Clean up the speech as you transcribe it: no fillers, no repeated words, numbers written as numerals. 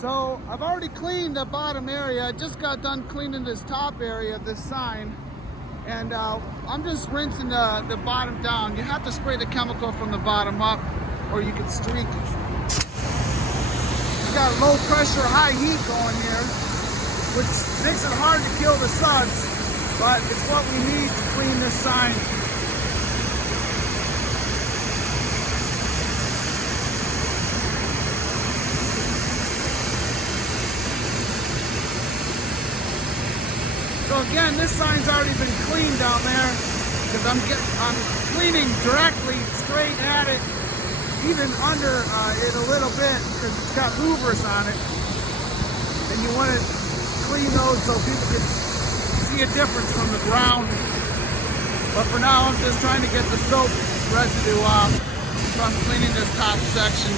So I've already cleaned the bottom area. I just got done cleaning this top area of this sign. And I'm just rinsing the bottom down. You have to spray the chemical from the bottom up or you can streak it. You got low pressure, high heat going here, which makes it hard to kill the suds, but it's what we need to clean this sign. So again, this sign's already been cleaned down there because I'm cleaning directly straight at it, even under it a little bit because it's got louvers on it. And you want to clean those so people can see a difference from the ground. But for now, I'm just trying to get the soap residue off. So I'm cleaning this top section.